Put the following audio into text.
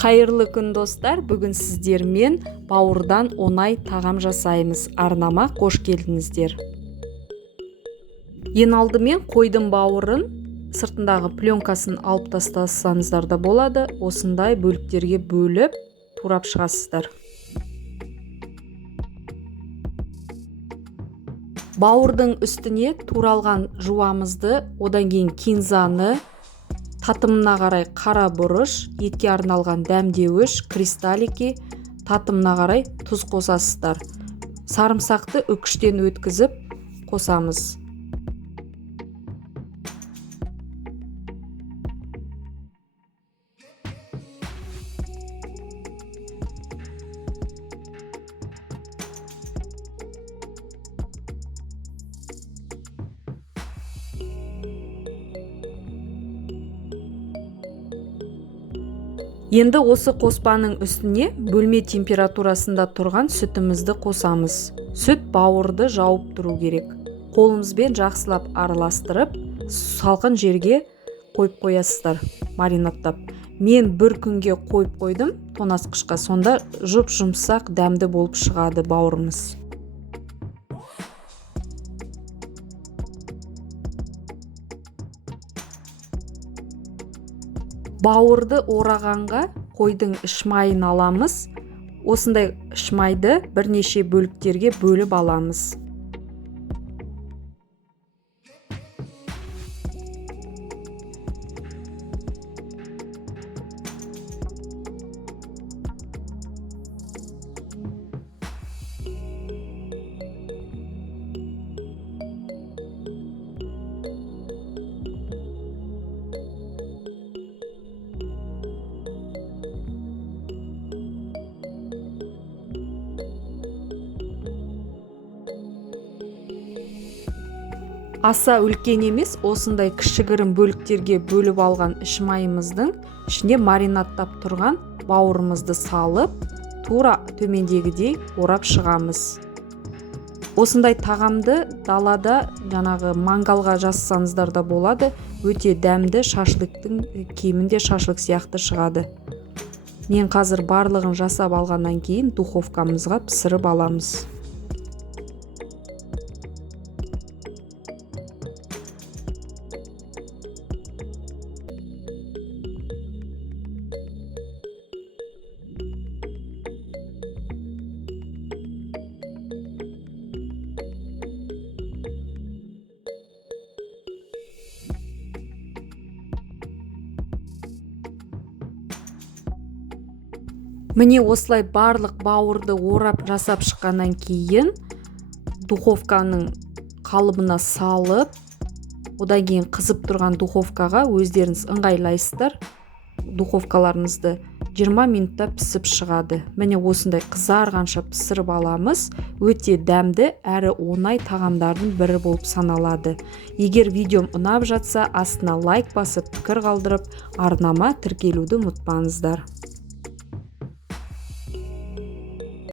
Қайырлы күн достар, бүгін сіздермен бауырдан оңай тағам жасаймыз. Арнама қош келдіңіздер. Ең алдымен қойдың бауырын сыртындағы пленкасын алып тастасаңыздар да болады. Осындай бөліктерге бөліп турап шығасыздар. Бауырдың үстіне туралған жуамызды, одан кейін кинзаны, татымына қарай қара бұрыш, етке арналған дәмдеуіш, кристаллики, татымына қарай тұз қосасыздар. Сарымсақты үкіштен өткізіп қосамыз. Енді осы қоспаның үстіне бөлме температурасында тұрған сүтімізді қосамыз. Сүт бауырды жауып тұру керек. Қолымызбен жақсылап араластырып, салқын жерге қойып қоясыздар, маринадтап. Мен бір күнге қойып қойдым тоңазытқышқа, сонда жұп-жұмсақ дәмді болып шығады бауырымыз. Бауырды орағанға қойдың іш майын аламыз. Осындай іш майды бірнеше бөліктерге бөліп аламыз. Аса үлкен емес, осындай кішігірім бөліктерге бөліп алған іш майымыздың ішіне маринадтап тұрған бауырымызды салып, тура төмендегідей орап шығамыз. Осындай тағамды далада жаңағы мангалға жасасаңыздар да болады. Өте дәмді, шашлықтың кемінде шашлық сияқты шығады. Мен қазір барлығын жасап алғаннан кейін духовкамызға пісіріп аламыз. Міне осылай барлық бауырды орап жасап шыққаннан кейін духовканың қалыбына салып, одан кейін қызып тұрған духовкаға өздеріңіз ыңғайлайсыздар. Духовкаларыңызды 20 минутта пісіп шығады. Міне осындай қызарғанша пісіріп аламыз. Өте дәмді әрі оңай тағамдардың бірі болып саналады. Егер видеом ұнап жатса, астына лайк басып, пікір қалдырып, арнама тіркелуді ұмытпаңыздар.